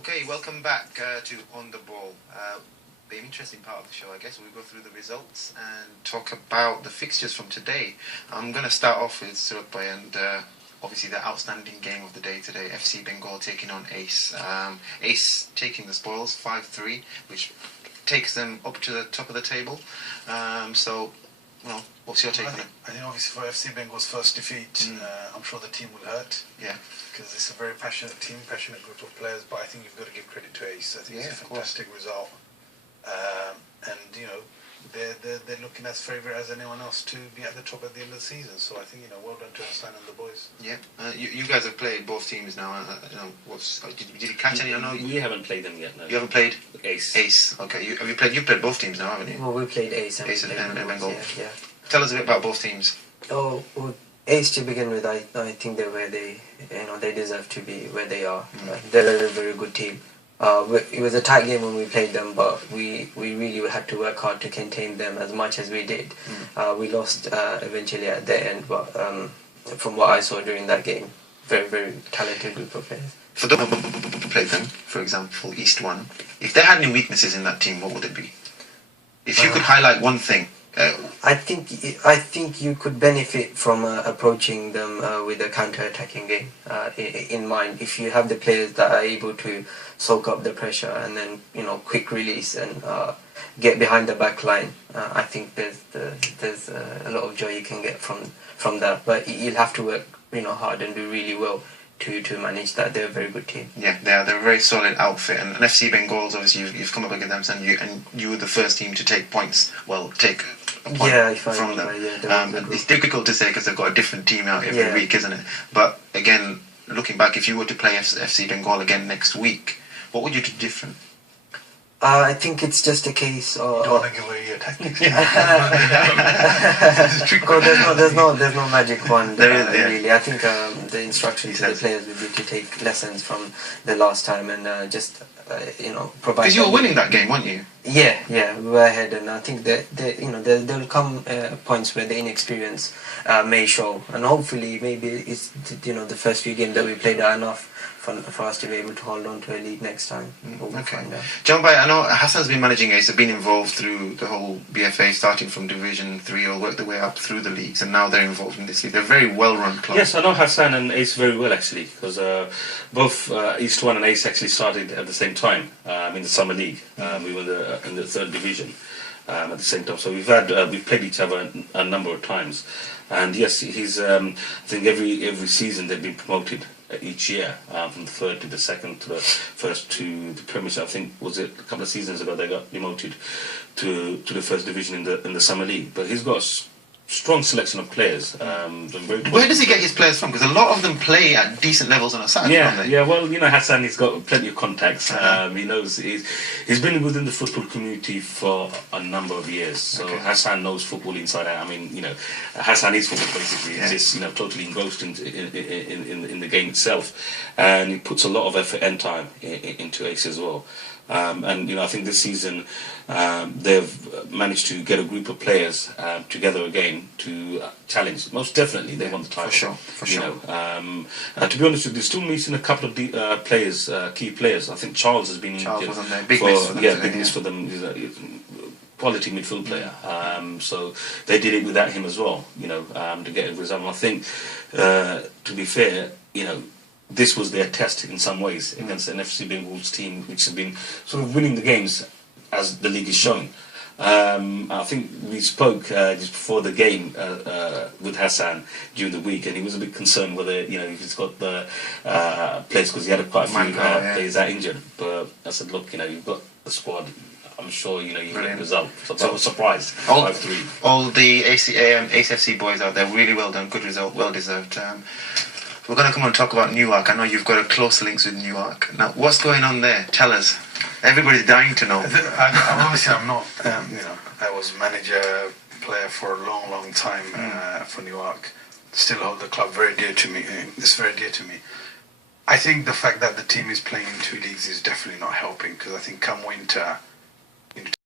Okay, welcome back to On the Ball. The interesting part of the show, I guess. We'll go through the results and talk about the fixtures from today. I'm going to start off with Suratbhai and obviously the outstanding game of the day today. FC Bengal taking on Ace. Ace taking the spoils 5-3, which takes them up to the top of the table. Well, what's your take on it? I think obviously for FC Bengal's first defeat, I'm sure the team will hurt. Yeah. Because it's a very passionate team, passionate group of players, but I think you've got to give credit to Ace. I think it's a fantastic result. And, you know, they're looking as favourite as anyone else to be at the top at the end of the season. So I think, well done to HASSAN and the boys. Yeah. You guys have played both teams now. Did you catch any? We haven't played them yet, no. You haven't played? Ace. Ace, okay. You've played both teams now, haven't you? Well, we played Ace and Bengal. Yeah. Tell us a bit about both teams. Oh, well, Ace to begin with, I think they're where they deserve to be where they are. They're a very good team. It was a tight game when we played them, but we really had to work hard to contain them as much as we did. We lost eventually at the end, but from what I saw during that game, very, very talented group of players. For those who played them, for example, East 1, if they had any weaknesses in that team, what would it be? If you could highlight one thing. I think you could benefit from approaching them with a counter-attacking game in mind. If you have the players that are able to soak up the pressure and then quick release and get behind the back line, I think there's a lot of joy you can get from that. But you'll have to work hard and do really well to manage that. They're a very good team. Yeah, they're a very solid outfit. And FC Bengals, obviously, you've come up against them, and you were the first team to take points. Well, take a point from them. It's difficult to say because they've got a different team out every week, isn't it? But again, looking back, if you were to play FC Bengal again next week, what would you do different? I think it's just a case of... You don't want to give away your tactics. There's no magic wand really. I think the instruction to the players would be to take lessons from the last time and just provide... Because you were winning that game, weren't you? Yeah, we were ahead, and I think that there'll come points where the inexperience may show, and hopefully maybe it's the first few games that we played are enough for us to be able to hold on to a lead next time. Okay. John Bhai, I know Hassan's been managing Ace, have been involved through the whole BFA, starting from Division 3 or worked their way up through the leagues, and now they're involved in this league. They're a very well-run club. Yes, I know Hassan and Ace very well, actually, because both East 1 and Ace actually started at the same time in the Summer League. We were in the 3rd Division at the same time. So we've played each other a number of times. And yes, he's I think every season they've been promoted each year, from the 3rd to the 2nd to the 1st to the Premiership. I think was it a couple of seasons ago they got demoted to the 1st Division in the Summer League. But he's got a strong selection of players. Where does he get his players from? Because a lot of them play at decent levels on a side. Yeah. Well, Hassan, he's got plenty of contacts. He knows he's been within the football community for a number of years. So Hassan knows football inside out. I mean, Hassan is football basically. He's just totally engrossed in the game itself, and he puts a lot of effort and time into Ace as well. I think this season they've managed to get a group of players together again to challenge. Most definitely, they won the title. For sure. To be honest with you, they're still missing a couple of players, key players. I think Charles has been Charles was on there. Big miss for them. Yeah, big miss for them. He's a quality midfield player. So they did it without him as well. To get a result. I think, to be fair, this was their test in some ways against an FC Bengal's team which has been sort of winning the games as the league is showing. I think we spoke just before the game with Hassan during the week, and he was a bit concerned whether he's got the players, because he had quite a few players that injured. But I said, look, you've got the squad. I'm sure you get the result. So I was surprised. 5-3. All the Ace FC boys out there, really well done, good result, well deserved. We're going to come on and talk about Newark. I know you've got a close links with Newark. Now, what's going on there? Tell us. Everybody's dying to know. I'm not. I was manager, player for a long time for Newark. Still hold the club very dear to me. It's very dear to me. I think the fact that the team is playing in 2 leagues is definitely not helping, because I think come winter,